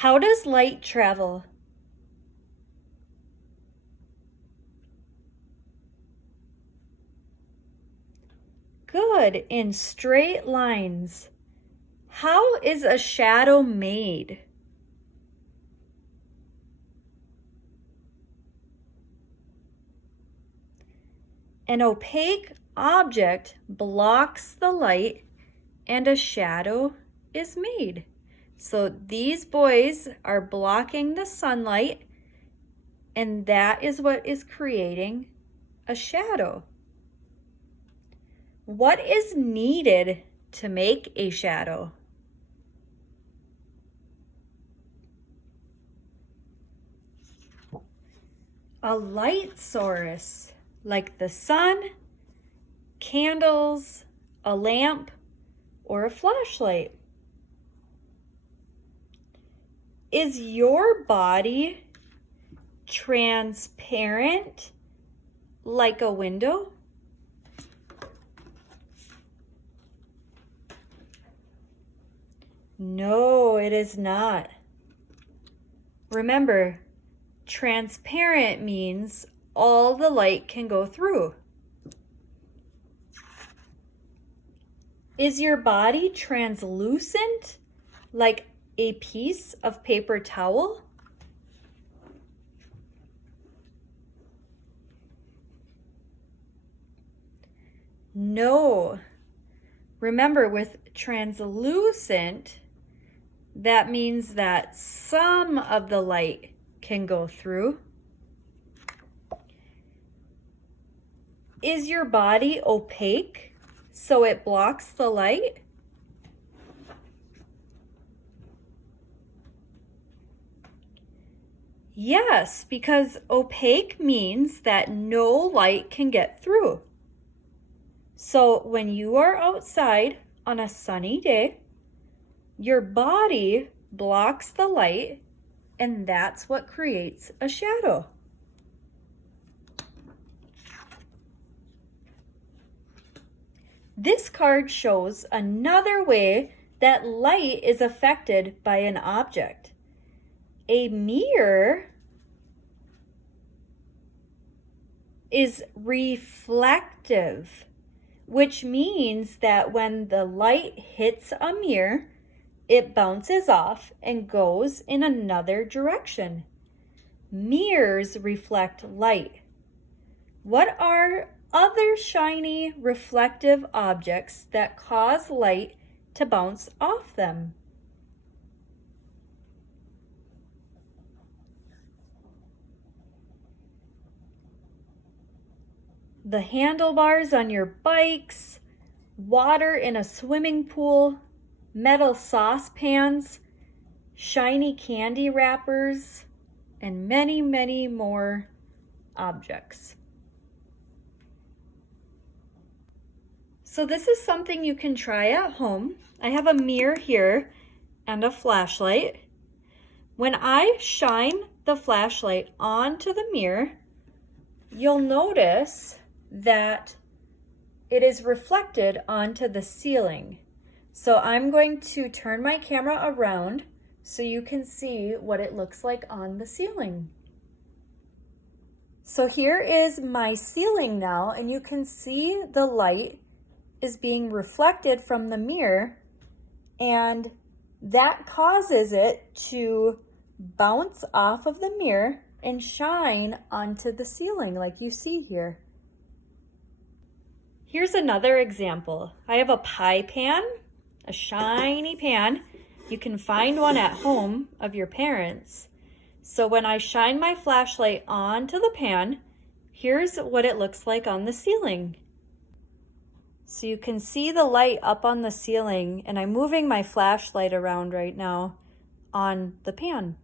How does light travel? Good, in straight lines. How is a shadow made? An opaque object blocks the light and a shadow is made. So these boys are blocking the sunlight, and that is what is creating a shadow. What is needed to make a shadow? A light source, like the sun, candles, a lamp, or a flashlight. Is your body transparent like a window? No, it is not. Remember, transparent means all the light can go through. Is your body translucent like a piece of paper towel? No. Remember, with translucent, that means that some of the light can go through. Is your body opaque so it blocks the light? Yes, because opaque means that no light can get through. So when you are outside on a sunny day, your body blocks the light, and that's what creates a shadow. This card shows another way that light is affected by an object. A mirror is reflective, which means that when the light hits a mirror, it bounces off and goes in another direction. Mirrors reflect light. What are other shiny reflective objects that cause light to bounce off them? The handlebars on your bikes, water in a swimming pool, metal saucepans, shiny candy wrappers, and many, many more objects. So this is something you can try at home. I have a mirror here and a flashlight. When I shine the flashlight onto the mirror, you'll notice that it is reflected onto the ceiling. So I'm going to turn my camera around so you can see what it looks like on the ceiling. So here is my ceiling now, and you can see the light is being reflected from the mirror, and that causes it to bounce off of the mirror and shine onto the ceiling like you see here. Here's another example. I have a pie pan, a shiny pan. You can find one at home of your parents. So when I shine my flashlight onto the pan, here's what it looks like on the ceiling. So you can see the light up on the ceiling, and I'm moving my flashlight around right now on the pan.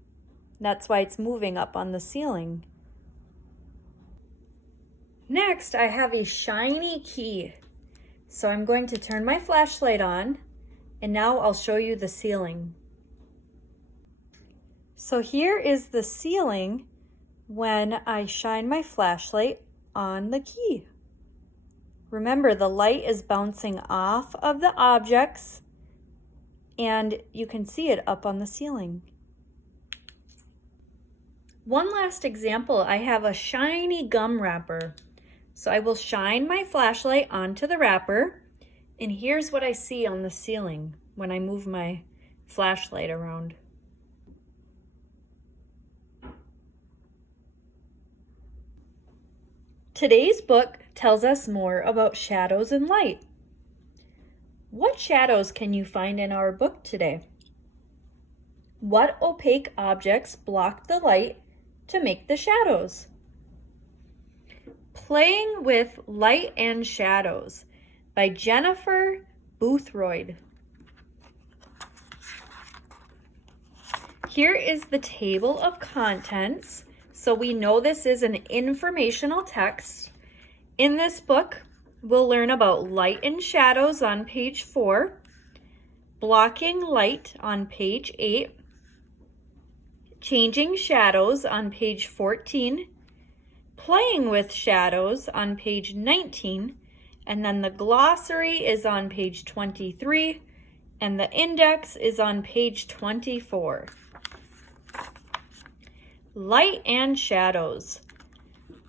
That's why it's moving up on the ceiling. Next, I have a shiny key. So I'm going to turn my flashlight on, and now I'll show you the ceiling. So here is the ceiling when I shine my flashlight on the key. Remember, the light is bouncing off of the objects, and you can see it up on the ceiling. One last example, I have a shiny gum wrapper. So I will shine my flashlight onto the wrapper, and here's what I see on the ceiling when I move my flashlight around. Today's book tells us more about shadows and light. What shadows can you find in our book today? What opaque objects block the light to make the shadows? Playing with Light and Shadows by Jennifer Boothroyd. Here is the table of contents. So we know this is an informational text. In this book, we'll learn about light and shadows on page 4, blocking light on page 8, changing shadows on page 14, playing with shadows on page 19, and then the glossary is on page 23, and the index is on page 24. Light and shadows.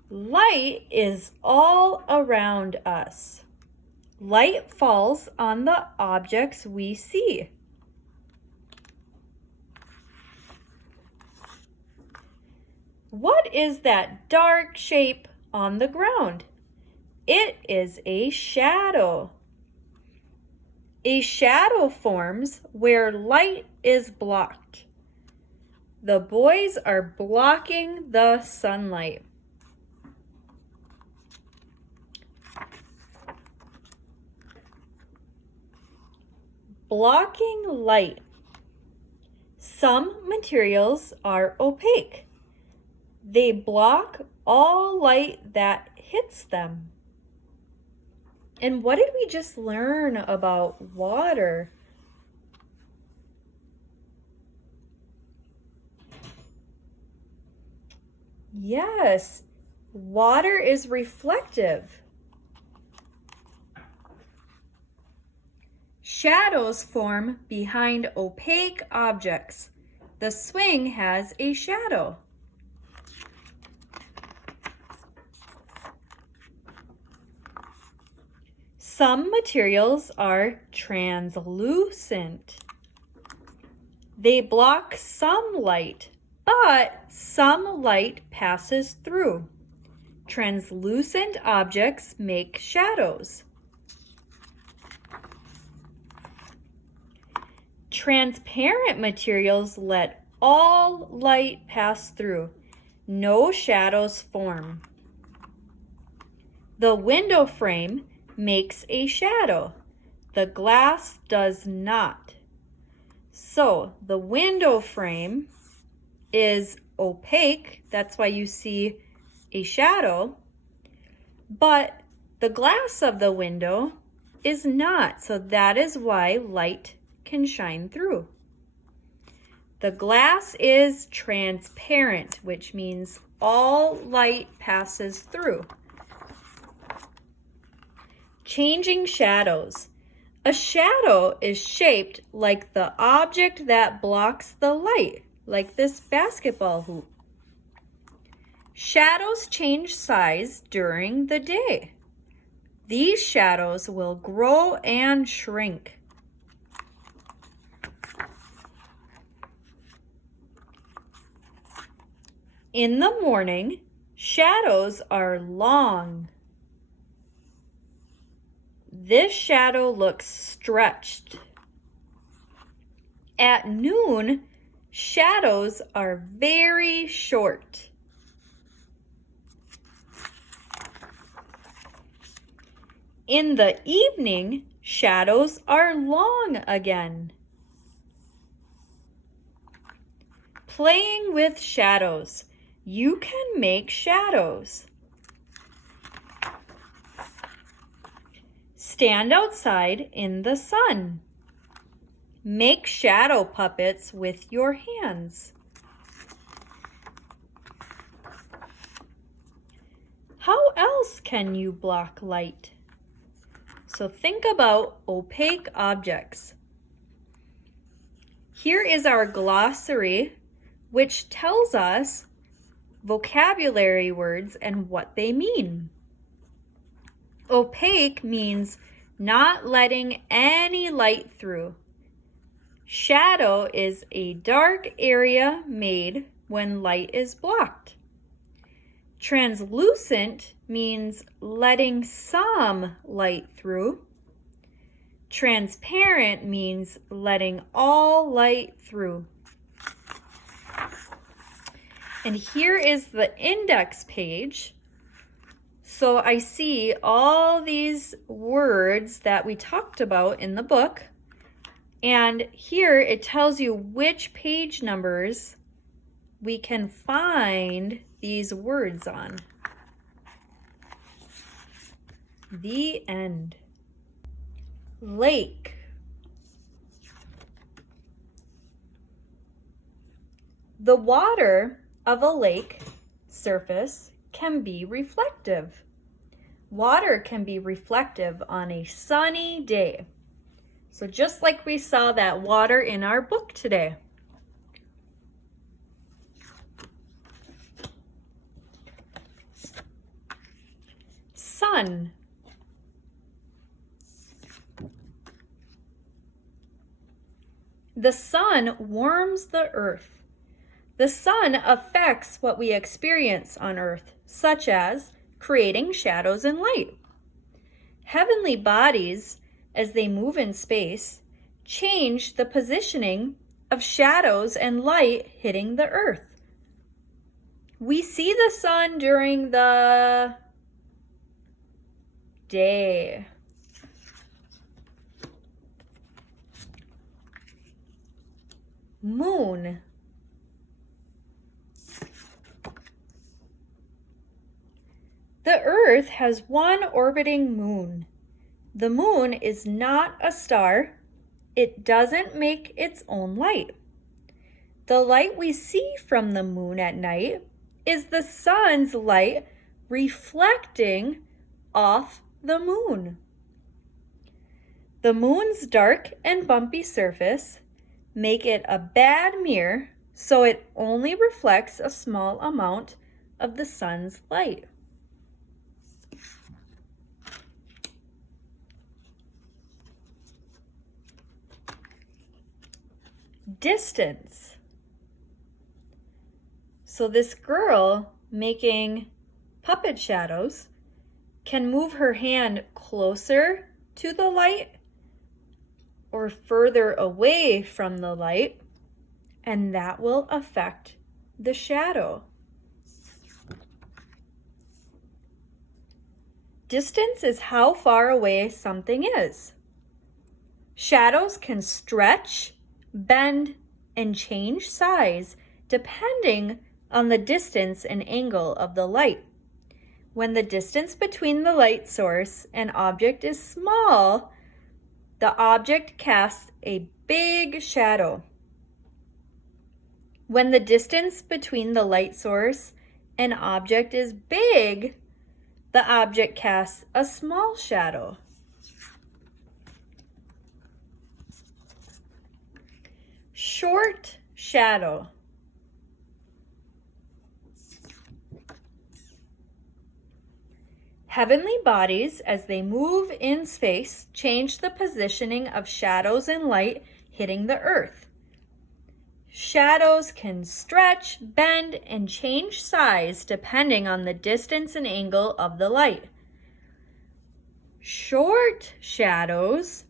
Light is all around us. Light falls on the objects we see. What is that dark shape on the ground? It is a shadow. A shadow forms where light is blocked. The boys are blocking the sunlight. Blocking light. Some materials are opaque. They block all light that hits them. And what did we just learn about water? Yes, water is reflective. Shadows form behind opaque objects. The swing has a shadow. Some materials are translucent. They block some light, but some light passes through. Translucent objects make shadows. Transparent materials let all light pass through. No shadows form. The window frame makes a shadow. The glass does not. So the window frame is opaque. That's why you see a shadow. But the glass of the window is not. So that is why light can shine through. The glass is transparent, which means all light passes through. Changing shadows. A shadow is shaped like the object that blocks the light, like this basketball hoop. Shadows change size during the day. These shadows will grow and shrink. In the morning, shadows are long. This shadow looks stretched. At noon, shadows are very short. In the evening, shadows are long again. Playing with shadows. You can make shadows. Stand outside in the sun. Make shadow puppets with your hands. How else can you block light? So think about opaque objects. Here is our glossary, which tells us vocabulary words and what they mean. Opaque means not letting any light through. Shadow is a dark area made when light is blocked. Translucent means letting some light through. Transparent means letting all light through. And here is the index page. So I see all these words that we talked about in the book. And here it tells you which page numbers we can find these words on. The end. Lake. The water of a lake surface can be reflective. Water can be reflective on a sunny day. So just like we saw that water in our book today. Sun. The sun warms the earth. The sun affects what we experience on earth, such as creating shadows and light. Heavenly bodies, as they move in space, change the positioning of shadows and light hitting the earth. We see the sun during the day. Moon. The Earth has one orbiting moon. The moon is not a star. It doesn't make its own light. The light we see from the moon at night is the sun's light reflecting off the moon. The moon's dark and bumpy surface make it a bad mirror, so it only reflects a small amount of the sun's light. Distance. So this girl making puppet shadows can move her hand closer to the light or further away from the light, and that will affect the shadow. Distance is how far away something is. Shadows can stretch, bend, and change size depending on the distance and angle of the light. When the distance between the light source and object is small, the object casts a big shadow. When the distance between the light source and object is big, the object casts a small shadow. Short shadow. Heavenly bodies, as they move in space, change the positioning of shadows and light hitting the earth. Shadows can stretch, bend, and change size depending on the distance and angle of the light. Short shadows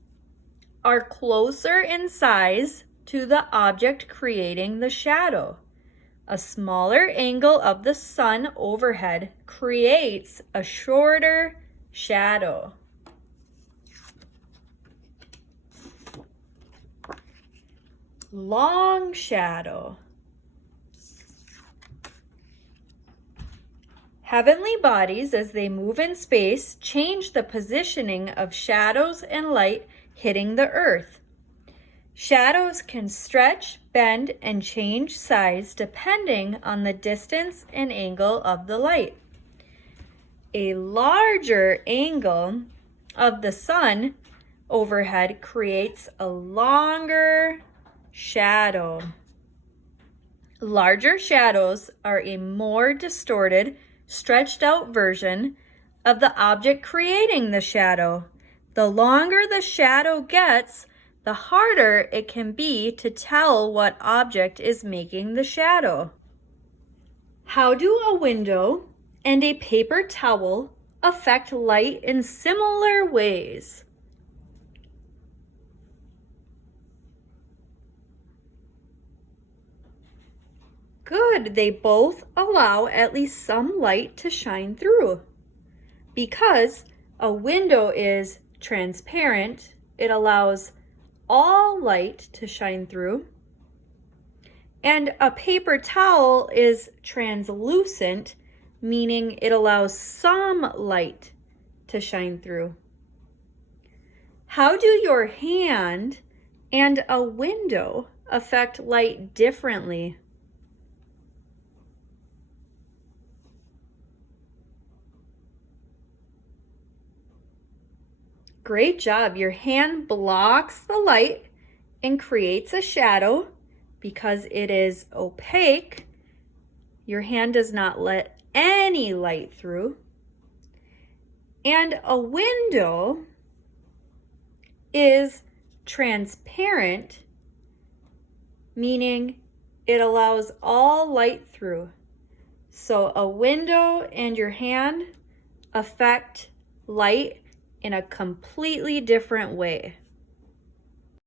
are closer in size to the object creating the shadow. A smaller angle of the sun overhead creates a shorter shadow. Long shadow. Heavenly bodies, as they move in space, change the positioning of shadows and light hitting the earth. Shadows can stretch, bend, and change size depending on the distance and angle of the light. A larger angle of the sun overhead creates a longer shadow. Larger shadows are a more distorted, stretched out version of the object creating the shadow. The longer the shadow gets, the harder it can be to tell what object is making the shadow. How do a window and a paper towel affect light in similar ways? Good, they both allow at least some light to shine through. Because a window is transparent, it allows all light to shine through. And a paper towel is translucent, meaning it allows some light to shine through. How do your hand and a window affect light differently? Great job. Your hand blocks the light and creates a shadow because it is opaque. Your hand does not let any light through. And a window is transparent, meaning it allows all light through. So a window and your hand affect light in a completely different way.